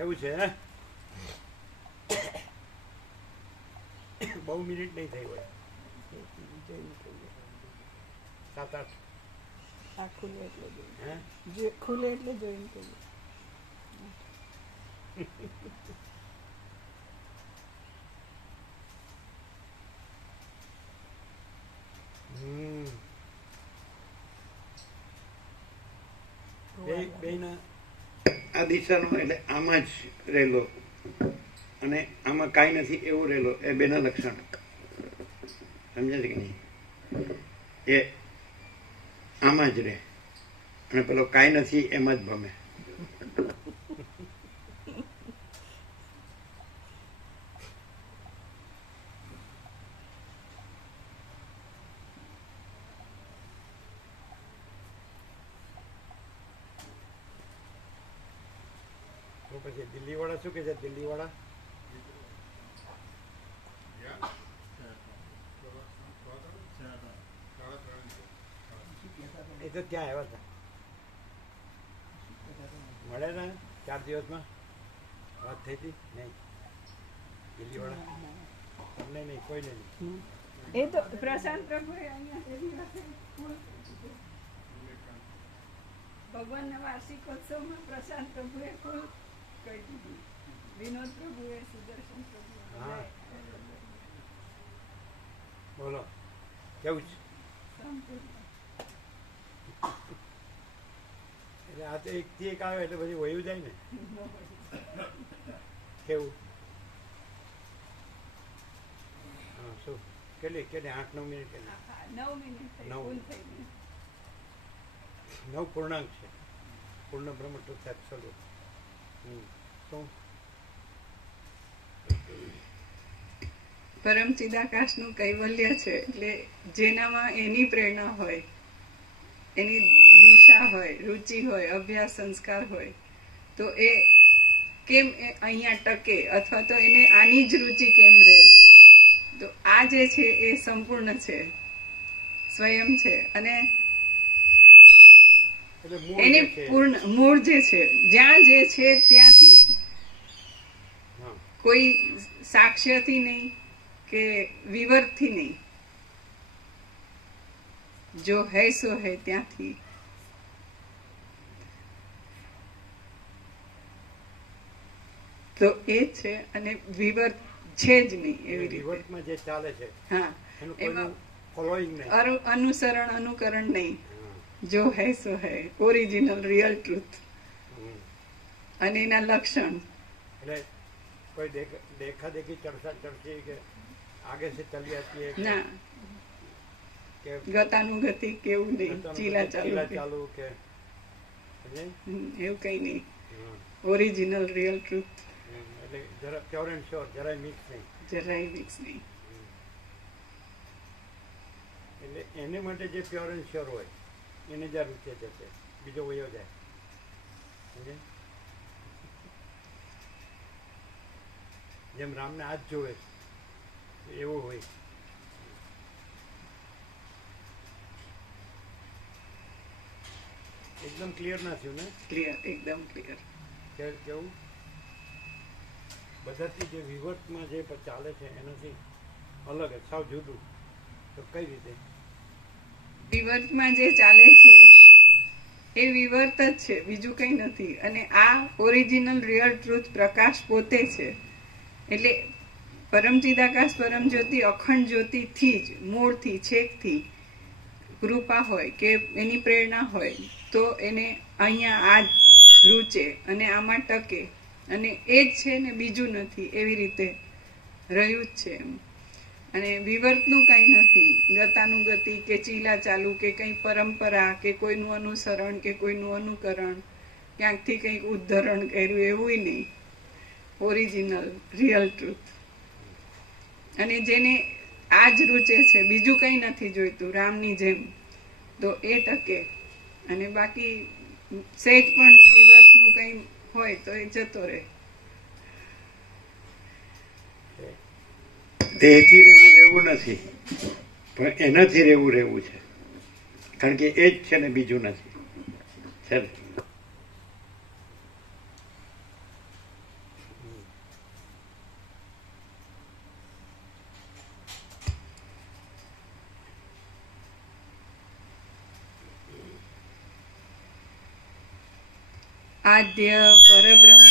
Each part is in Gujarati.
કેવું છે હે? બહુ મિનિટ નહીં થઈ હોય. સાત આઠ. આ ખુલે એટલે હે? જે ખુલે એટલે જોઈન કરીએ હમ. બે બેના આ દિશાનો એટલે આમાં જ રહેલો. અને આમાં કાંઈ નથી, એવું રહેલો. એ બેના લક્ષણ. સમજે છે કે નહીં? એ આમાં જ રહે. અને પેલો કાંઈ નથી, એમાં જ ભમે. તો દિલ્હી વાળા શું કે છે? દિલ્હી વાળા એ તો ત્યાં આવ્યા હતા. મળે ને ચાર દિવસમાં? વાત થઈ હતી? નહીં. દિલ્હી વાળા તમને નહીં, કોઈને નહીં. એ તો પ્રશાંત પ્રભુ ભગવાનના વાર્ષિકોત્સવમાં પ્રશાંત પ્રભુએ ફૂલ કહી દીધું વિનોદ પ્રભુએ સુદર્શન પ્રભુએ હા. બોલો. કેવું છે? એટલે આ તો એકથી એક આવે એટલે પછી વયું જાય ને? કેવું? હા શું? કેટલી? કેટલી? આઠ નવ મિનિટ નવ મિનિટ નવ. નવ પૂર્ણાંક છે. પૂર્ણ બ્રહ્મ ટુ એબ્સોલ્યુટ હમ. શું પરમ ચિદાકાશનું કૈવલ્ય છે એટલે જેનામાં એની પ્રેરણા હોય એની દિશા હોય રુચિ હોય અભ્યાસ સંસ્કાર હોય તો એ કેમ એ અહીંયા ટકે અથવા તો એને આની જ રુચિ કેમ રહે? તો આ જે છે એ સંપૂર્ણ છે સ્વયં છે અને એની પૂર્ણ મૂળ જે છે જ્યાં જે છે ત્યાંથી જ. કોઈ સાક્ષ્યથી નહીં કે વિવરથી નહીં. જો હૈ સો હૈ ત્યાંથી. તો એ છે અને વિવર છે જ નહીં એવી રીતે. જે ચાલે છે હા. એમાં અનુસરણ અનુકરણ નહીં. જો હૈ સો હૈ ઓરિજિનલ રિયલ ટ્રુથ અને એના લક્ષણ. એટલે કોઈ દેખ- દેખાદેખી ચર્ચા ચર્ચી કે આગે સે ચલી આતી હે કે- ના. કે ગતાનુગતિ કેવું નહીં. ચીલા ચાલુ ચાલુ કે. એવું કઈ નહીં. ઓરિજિનલ રિયલ ટ્રુથ એટલે જરા પ્યોર એન્ડ શ્યોર જરાય મિક્સ નહીં. જરાય મિક્સ નહીં. એટલે એને માટે જે પ્યોર એન્ડ શ્યોર હોય એને જ રૂચે જશે. બીજો વયો જાય. સમજે જેમ રામને આજ જોવે છે, એવું હોય. એકદમ ક્લિયર ના થયું ને? ક્લિયર એકદમ ક્લિયર કે કેવું? બધાથી જે વિવર્તમાં જે ચાલે છે એનાથી અલગ સાવ જુદું. તો કઈ રીતે? વિવર્તમાં જે ચાલે છે એ વિવર્ત જ છે. બીજું કંઈ નથી. અને આ ઓરિજિનલ રિયલ ટ્રુથ પ્રકાશ પોતે છે. એટલે પરમ ચિદાકાશ પરમ જ્યોતિ અખંડ જ્યોતિથી જ, મૂળથી, છેકથી કૃપા હોય કે એની પ્રેરણા હોય, તો એને અહીંયા આ રૂચે અને આમાં ટકે. અને એ જ છે ને બીજું નથી, એવી રીતે રહ્યું જ છે એમ. અને વિવર્તનું કંઈ નથી. ગતાનુગતિ કે ચીલા ચાલુ કે કંઈ પરંપરા કે કોઈનું અનુસરણ કે કોઈનું અનુકરણ. ક્યાંકથી કંઈક ઉદ્ધરણ કર્યું, એવું નહીં. Original, real truth. અને જેને આ જ રૂચે છે, બીજું કંઈ નથી જોઈતું, રામની જેમ. તો એ ટકે. અને બાકી સહેજ પણ વિવર્તનું કંઈ હોય તો એ જતો રહે. દેહથી રહેવું રહેવું નથી. પણ એનાથી રહેવું રહેવું છે. કારણ કે એ જ છે ને બીજું નથી. છે આદ્ય પરબ્રહ્મ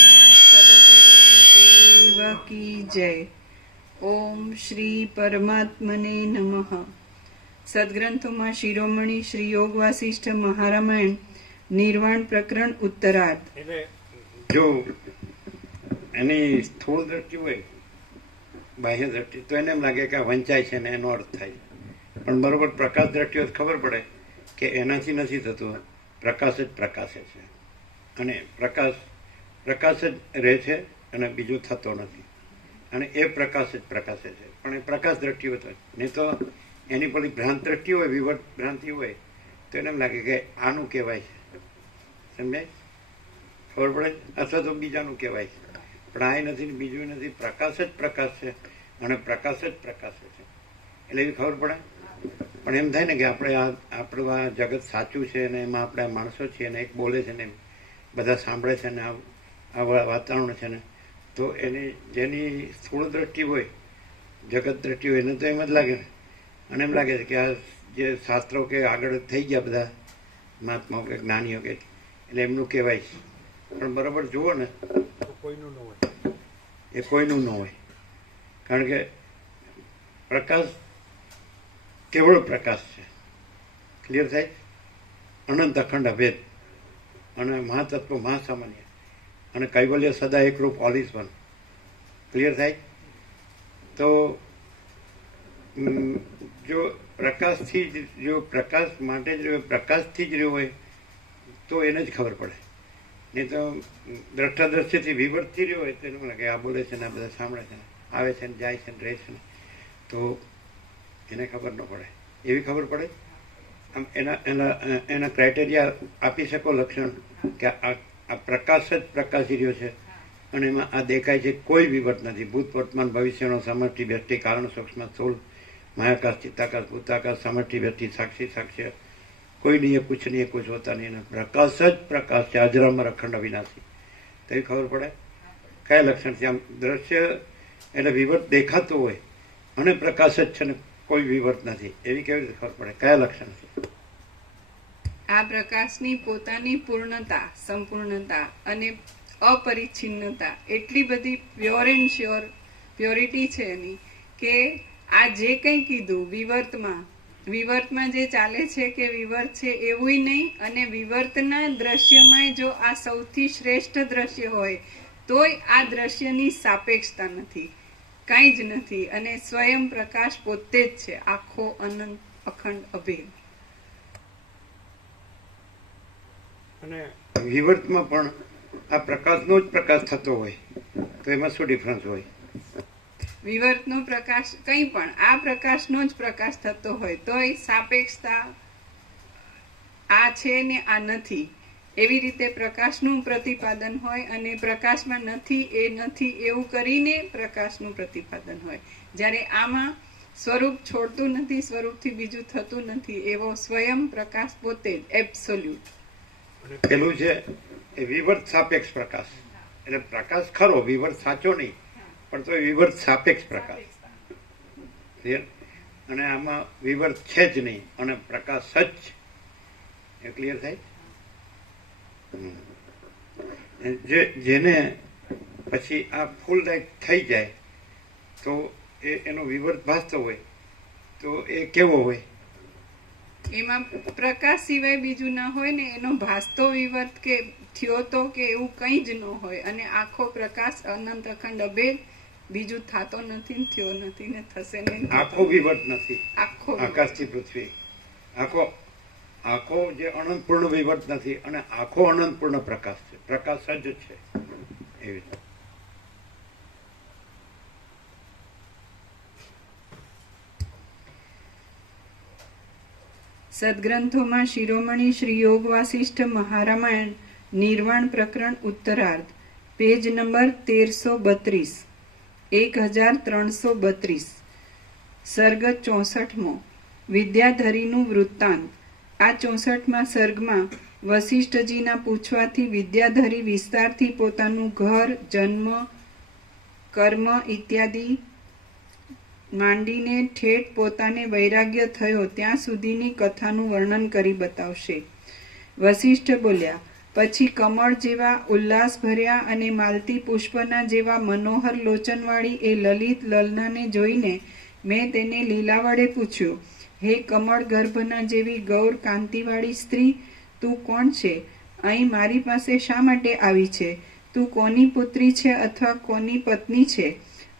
સદગુરુ દેવ કી જય ઓમ શ્રી પરમાત્મને નમઃ સદગ્રંથોમાં શિરોમણી શ્રી યોગ વાસિષ્ઠ મહારામાયણ નિર્વાણ પ્રકરણ ઉત્તરાર્ધ એટલે જો એની સ્થૂળ દ્રષ્ટિ હોય, બાહ્ય દ્રષ્ટિ, તો એને એમ લાગે કે વંચાય છે ને એનો અર્થ થાય. પણ બરોબર પ્રકાશ દ્રષ્ટિ ખબર પડે કે એનાથી નથી થતું. પ્રકાશ જ પ્રકાશે છે. અને પ્રકાશ પ્રકાશ જ રહે છે અને બીજું થતો નથી. અને એ પ્રકાશ જ પ્રકાશે છે. પણ એ પ્રકાશ દ્રષ્ટિ હોય નહીં તો એની પેલી ભ્રાંત દ્રષ્ટિ હોય વિવર્ત ભ્રાંતિ હોય, તો એને એમ લાગે કે આનું કહેવાય છે. સમજાય? ખબર પડે? અથવા તો બીજાનું કહેવાય છે. પણ આ નથી ને બીજું નથી. પ્રકાશ જ પ્રકાશ છે અને પ્રકાશ જ પ્રકાશ છે. એટલે એવી ખબર પડે? પણ એમ થાય ને કે આપણે આ, આપણું આ જગત સાચું છે અને એમાં આપણે માણસો છીએ અને એક બોલે છે ને એમ. બધા સાંભળે છે ને આ આ વાતાવરણ છે ને તો એની જેની સ્થૂળ દ્રષ્ટિ હોય જગત દ્રષ્ટિ હોય એને તો એમ જ લાગે ને. અને એમ લાગે છે કે આ જે શાસ્ત્રો કે આગળ થઈ ગયા બધા મહાત્માઓ કે જ્ઞાનીઓ કે એટલે એમનું કહેવાય છે. પણ બરાબર જુઓ ને તો કોઈનું ન હોય. એ કોઈનું ન હોય. કારણ કે પ્રકાશ કેવળ પ્રકાશ છે. ક્લિયર થાય? અનંત અખંડ અભેદ. અને મહાતત્વ, મહાસામાન્ય. અને કૈવલ્ય સદા એકરૂપ ઓલ ઇઝ વન ક્લિયર થાય? તો જો પ્રકાશથી જ, જો પ્રકાશ માટે જ, પ્રકાશથી જ રહ્યો હોય, તો એને જ ખબર પડે. નહીં તો દ્રષ્ટાદ્રશ્યથી વિવર્તથી રહ્યો હોય, તો એને લાગે આ બોલે છે ને, આ બધા સાંભળે છે ને, આવે છે ને, જાય છે ને, રહે છે ને, તો એને ખબર ન પડે. એવી ખબર પડે? એના એના એના ક્રાઇટેરિયા આપી શકો લક્ષણ કે આ પ્રકાશ જ પ્રકાશી રહ્યો છે. અને એમાં આ દેખાય છે કોઈ વિવર્ત નથી. ભૂત, વર્તમાન, ભવિષ્યનો સમષ્ટિ વ્યક્તિ, કારણ, સૂક્ષ્મ, સ્થૂલ, માયાકાશ, ચિત્તાકાશ, ભૂતાકાશ સમષ્ટિ વ્યક્તિ, સાક્ષી, સાક્ષ્ય, કોઈ નહીં કુછ નહીં કુછ હોતા નહીં. એના પ્રકાશ જ પ્રકાશ છે. અજરામર અખંડ અવિનાશી. તેવી ખબર પડે? કયા લક્ષણ છે? આમ દ્રશ્ય એટલે વિવર્ત દેખાતું હોય અને પ્રકાશ જ છે ને કોઈ વિવર્ત નથી. એવી કેવી રીતે ખબર પડે? કયા લક્ષણ છે? આ પ્રકાશની પોતાની પૂર્ણતા, સંપૂર્ણતા અને અપરિચ્છિન્નતા એટલી બધી પ્યોર એન્ડ શ્યોર પ્યોરિટી છે એની કે આ જે કંઈ કીધું વિવર્તમાં વિવર્તમાં જે ચાલે છે કે વિવર્ત છે એવું નહીં અને વિવર્તના દ્રશ્યમાં જો આ સૌથી શ્રેષ્ઠ દ્રશ્ય હોય, તોય આ દ્રશ્યની સાપેક્ષતા નથી. કાંઈ જ નથી અને સ્વયં પ્રકાશ પોતે જ છે આખો અનંત અખંડ અભેદ. અને વિવર્તમાં પણ આ પ્રકાશનો જ પ્રકાશ થતો હોય તો એમાં શું ડિફરન્સ હોય? વિવર્તનો પ્રકાશ કંઈ પણ આ પ્રકાશનો જ પ્રકાશ થતો હોય તોય સાપેક્ષતા આ છે ને આ નથી. એવી રીતે પ્રકાશનું પ્રતિપાદન હોય અને પ્રકાશમાં નથી એ નથી એવું કરીને પ્રકાશનું પ્રતિપાદન હોય. જ્યારે આમાં સ્વરૂપ છોડતું નથી, સ્વરૂપથી બીજું થતું નથી, એવો સ્વયં પ્રકાશ પોતે એબ્સોલ્યુટ પેલું છે એ વિવર્ત સાપેક્ષ પ્રકાશ. એટલે પ્રકાશ ખરો, વિવર્ત સાચો નહીં, પણ તો વિવર્ત સાપેક્ષ પ્રકાશ? અને આમાં વિવર્ત છે જ નહીં, અને પ્રકાશ જ એ ક્લિયર થાય. જે જેને પછી આ ફૂલ લાઈટ થઈ જાય તો એ એનો વિવર્ત ભાસતો હોય તો એ કેવો હોય? એમાં પ્રકાશ સિવાય બીજું ના હોય ને એનો ભાસતો વિવર્ત કે થયો તો કે એવું કંઈ જ ન હોય. અને આખો પ્રકાશ અનંત અખંડ અભેદ બીજું થતો નથી ને થયો નથી ને થશે નહીં આખો વિવર્ત નથી. આખો. આકાશથી પૃથ્વી. આખો આખો જે અનંતપૂર્ણ વિવર્ત નથી, અને આખો અનંતપૂર્ણ પ્રકાશ છે. પ્રકાશ જ છે. એવી રીતે. સદગ્રંથોમાં શિરોમણી શ્રી યોગ વાસિષ્ઠ મહારામાયણ, નિર્વાણ પ્રકરણ ઉત્તરાર્ધ, પેજ નંબર તેરસો બત્રીસ એક હજાર ત્રણસો બત્રીસ, સર્ગ ચોસઠમો, વિદ્યાધરીનું વૃત્તાંત. આ ચોસઠમાં સર્ગમાં વશિષ્ઠજીના પૂછવાથી વિદ્યાધરી વિસ્તારથી પોતાનું ઘર, જન્મ, કર્મ ઇત્યાદિ માંડીને ઠેઠ પોતાને વૈરાગ્ય થયો, ત્યાં સુધીની કથાનું વર્ણન કરી બતાવશે. વશિષ્ઠ બોલ્યા, પછી કમળ જેવા ઉલ્લાસભર્યા અને માલતી પુષ્પના જેવા મનોહર લોચનવાળી એ લલિત લલનાને જોઈને મેં તેને લીલા વડે પૂછ્યું હે કમળ ગર્ભના જેવી ગૌર કાંતિવાળી સ્ત્રી તું કોણ છે? અહીં મારી પાસે શા માટે આવી છે? તું કોની પુત્રી છે અથવા કોની પત્ની છે?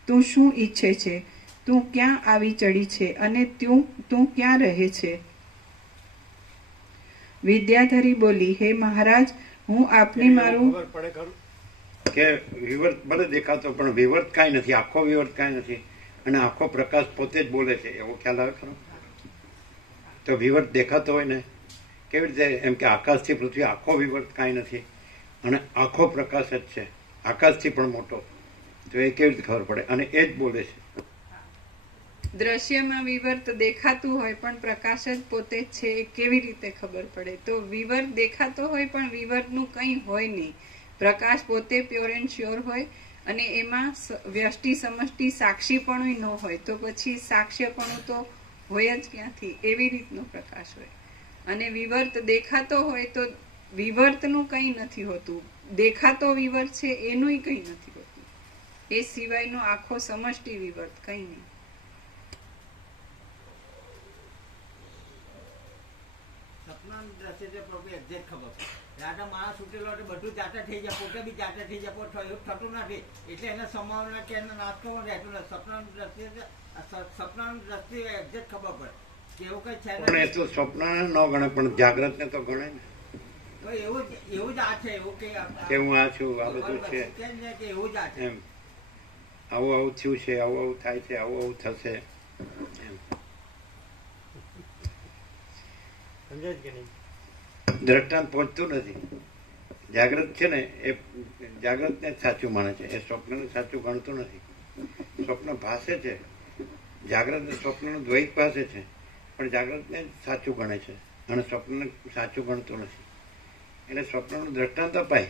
તું શું ઈચ્છે છે? તું ક્યાં આવી ચડી છે અને તું તું ક્યાં રહે છે? વિદ્યાધરી બોલી હે મહારાજ હું આપને મારું કે વિવર્ત ભલે દેખાતો પણ વિવર્ત કાંઈ નથી આખો વિવર્ત કાંઈ નથી. અને આખો પ્રકાશ પોતે જ બોલે છે એવો ખ્યાલ આવે ખરો? તો વિવર્ત દેખાતો હોય ને, કેવી રીતે એમ કે આકાશથી પૃથ્વી આખો વિવર્ત કાંઈ નથી. અને આખો પ્રકાશ જ છે. આકાશથી પણ મોટો. તો એ કેવી રીતે ખબર પડે? અને એ જ બોલે છે. દ્રશ્યમાં વિવર્ત દેખાતું હોય પણ પ્રકાશ જ પોતે છે એ કેવી રીતે ખબર પડે? તો વિવર્ત દેખાતો હોય પણ વિવર્તનું કંઈ હોય નહીં. પ્રકાશ પોતે પ્યોર એન્ડ શ્યોર હોય અને એમાં વ્યષ્ટિ સમષ્ટિ સાક્ષીપણું ન હોય. તો પછી સાક્ષ્યપણું તો હોય જ ક્યાંથી? એવી રીતનો પ્રકાશ હોય. અને વિવર્ત દેખાતો હોય તો વિવર્તનું કંઈ નથી હોતું. દેખાતો વિવર્ત છે એનુંય કંઈ નથી હોતું. એ સિવાયનો આખો સમષ્ટિ વિવર્ત કંઈ નહીં. સપનાનું દ્રશ્ય પ્રભુ એક્ઝેક્ટ ખબર રાજા માણસ ઉઠેલો એટલે બધું જાતે થઈ જાય, પોતે બી જાતે થઈ જાય, પણ એવું થતું નથી. એટલે એને સમાવના કે એને નાશ કરવાનું રહેતું નથી સપનાનું દ્રશ્ય સપનાનું દ્રશ્ય એક્ઝેક્ટ ખબર પડે. કે એવું કઈ છે પણ એ નહીં. સ્વપ્ન ન ગણે પણ જાગ્રતને તો ગણે ને. તો એવું એવું જ આ છે એવું કે કે હું આ છું આ બધું છે? કે જ ને કે એવું જ આ છે. એમ. આવું આવું થયું છે આવું આવું થાય છે આવું આવું થશે. એમ. સમજાય કે નહીં? દ્રષ્ટાંત પહોંચતું નથી. જાગ્રત છે ને એ જાગ્રતને જ સાચું માને છે. એ સ્વપ્નને સાચું ગણતું નથી. સ્વપ્ન ભાષે છે. જાગ્રત સ્વપ્નનું દ્વૈત પાસે છે, પણ જાગ્રતને સાચું ગણે છે. અને સ્વપ્નને સાચું ગણતું નથી. એટલે સ્વપ્નનું દ્રષ્ટાંત અપાય.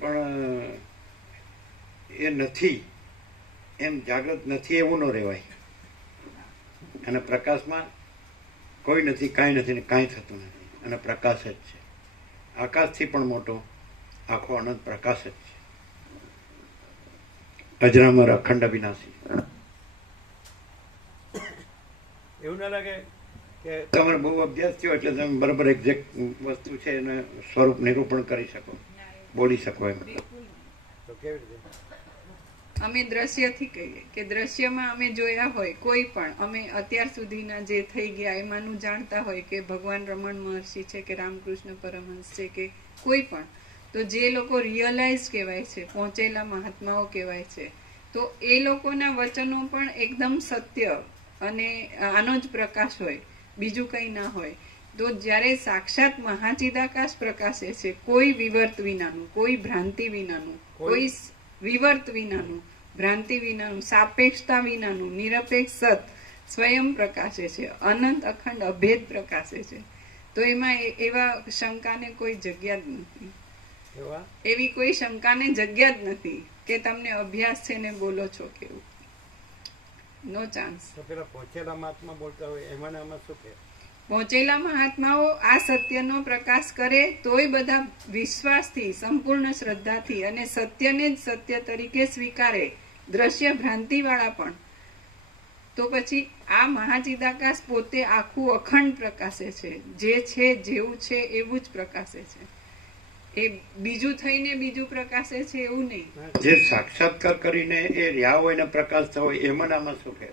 પણ, એ નથી. એમ જાગ્રત નથી એવું ન રહેવાય. અને પ્રકાશમાં કોઈ નથી, કાંઈ નથી ને કાંઈ થતું નથી. અને પ્રકાશ જ છે. આકાશથી પણ મોટો, આખો અનંત પ્રકાશ જ છે. અજરામર અખંડ અવિનાશી એવું ના લાગે કે તમારે બહુ અભ્યાસ થયો એટલે તમે બરાબર એક્ઝેક્ટ વસ્તુ છે એને સ્વરૂપ નિરૂપણ કરી શકો બોલી શકો એમ. તો કેવી રીતે? અમે દ્રશ્યથી કહીએ કે દ્રશ્યમાં અમે જોયા હોય કોઈ પણ અમે અત્યાર સુધીના જે થઈ ગયા એમાંનું જાણતા હોય કે ભગવાન રમણ મહર્ષિ છે કે રામકૃષ્ણ પરમહંસ છે કે કોઈ પણ તો જે લોકો રિયલાઇઝ કહેવાય છે પહોંચેલા મહાત્માઓ કહેવાય છે તો એ લોકોના વચનો પણ એકદમ સત્ય અને આનો જ પ્રકાશ હોય બીજું કંઈ ના હોય. તો જ્યારે સાક્ષાત મહાચિદાકાશ પ્રકાશે છે કોઈ વિવર્ત વિનાનું કોઈ ભ્રાંતિ વિનાનું કોઈ વિવર્ત વિનાનું ભ્રાંતિ વિનાનું સાપેક્ષતા વિનાનું નિરપેક્ષ સત સ્વયં પ્રકાશે છે અનંત અખંડ અભેદ પ્રકાશે છે. તો એમાં એવા શંકાને કોઈ જગ્યા જ નથી. એવી? કોઈ શંકાને જગ્યા જ નથી કે તમને અભ્યાસ છે ને બોલો છો કેવું નો ચાન્સ તો પેલા પહોંચેલા મહાત્મા બોલતા હોય એમાં આમાં શું ફેર પહોંચેલા મહાત્માઓ આ સત્યનો પ્રકાશ કરે તોય બધા વિશ્વાસથી સંપૂર્ણ શ્રદ્ધાથી અને સત્યને જ સત્ય તરીકે સ્વીકારે. દ્રશ્ય ભ્રાંતિવાળા પણ. તો પછી આ મહાચિદાકાશ પોતે આખું અખંડ પ્રકાશે છે. જે છે જેવું છે એવું જ પ્રકાશે છે. એ બીજું થઈને બીજું પ્રકાશે છે એવું નહીં. જે સાક્ષાત્કાર કરીને એ રહ્યા હોય ને પ્રકાશ થયો હોય એમાં આમાં શું ફેર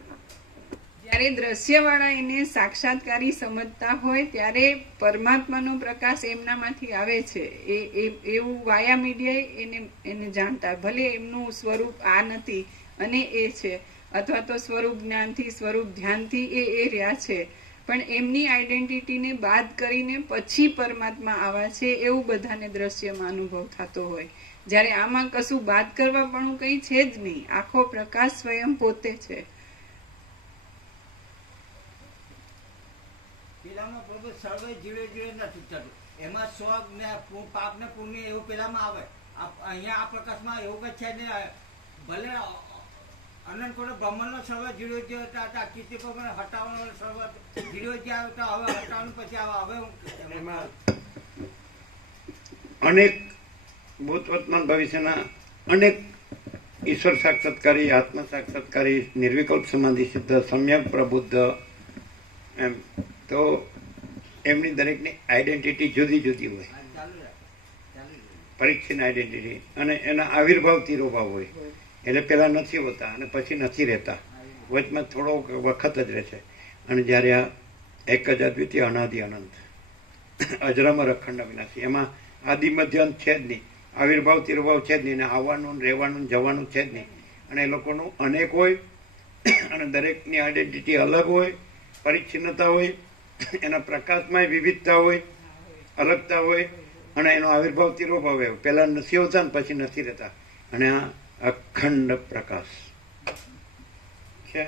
જ્યારે દ્રશ્યવાળા એને સાક્ષાત્કારી સમજતા હોય ત્યારે પરમાત્માનો પ્રકાશ એમનામાંથી આવે છે. એ એ- એવું વાયા મીડિયા એને એને જાણતા. ભલે એમનું સ્વરૂપ આ નથી અને એ છે અથવા તો સ્વરૂપ જ્ઞાનથી સ્વરૂપ ધ્યાનથી એ એ રહ્યા છે. પણ એમની આઈડેન્ટિટીને બાદ કરીને પછી પરમાત્મા આવા છે એવું બધાને દ્રશ્યમાં અનુભવ થતો હોય. જ્યારે આમાં કશું બાદ કરવા પણ કંઈ છે જ નહીં. આખો પ્રકાશ સ્વયં પોતે છે. પેલામાં પ્રભુ સર્વે જીવે જીવે નથી થતું એમાં સ્વગ ને પાપ ને પુણ્ય એવું પેલામાં આવે. અહીંયા આ પ્રકાશમાં એવું છે ને, ભલે અનંત કોને બ્રહ્માંડનો સર્વ જીરો જે હતા હતા કીર્તિ પ્રમાણે હટાવવાનો સર્વ જીરો જે આવ્યો હવે હટાવવાનું પછી આવે હવે હું એમાં અનેક ભૂત વર્તમાન ભવિષ્યના અનેક ઈશ્વર સાક્ષાત્કારી આત્મ સાક્ષાત્કારી નિર્વિકલ્પ સમાધિ સિદ્ધ સમ્યક પ્રબુદ્ધ એમ. તો એમની દરેકની આઈડેન્ટિટી જુદી જુદી હોય. પરીક્ષિત આઈડેન્ટિટી અને એના આવિર્ભાવ તિરોભાવ હોય. એટલે પહેલાં નથી હોતા અને પછી નથી રહેતા. વચમાં થોડો વખત જ રહે છે. અને જ્યારે આ એક જ અદ્વિતીય અનાદિ અનંત. અજરામર અખંડ અવિનાશી. એમાં આદિ મધ્યંત છે જ નહીં. આવિર્ભાવ, તિર્ભાવ છે જ નહીં. અને આવવાનું, રહેવાનું, જવાનું છે જ નહીં. અને એ લોકોનું અનેક હોય અને દરેકની આઈડેન્ટિટી અલગ હોય, પરિચ્છિન્નતા હોય, એના પ્રકાશમાં વિવિધતા હોય, અલગતા હોય. અને એનો આવિર્ભાવ, તિરોભાવ હોય. પહેલાં નથી હોતા ને પછી નથી રહેતા. અને આ અખંડ પ્રકાશ. છે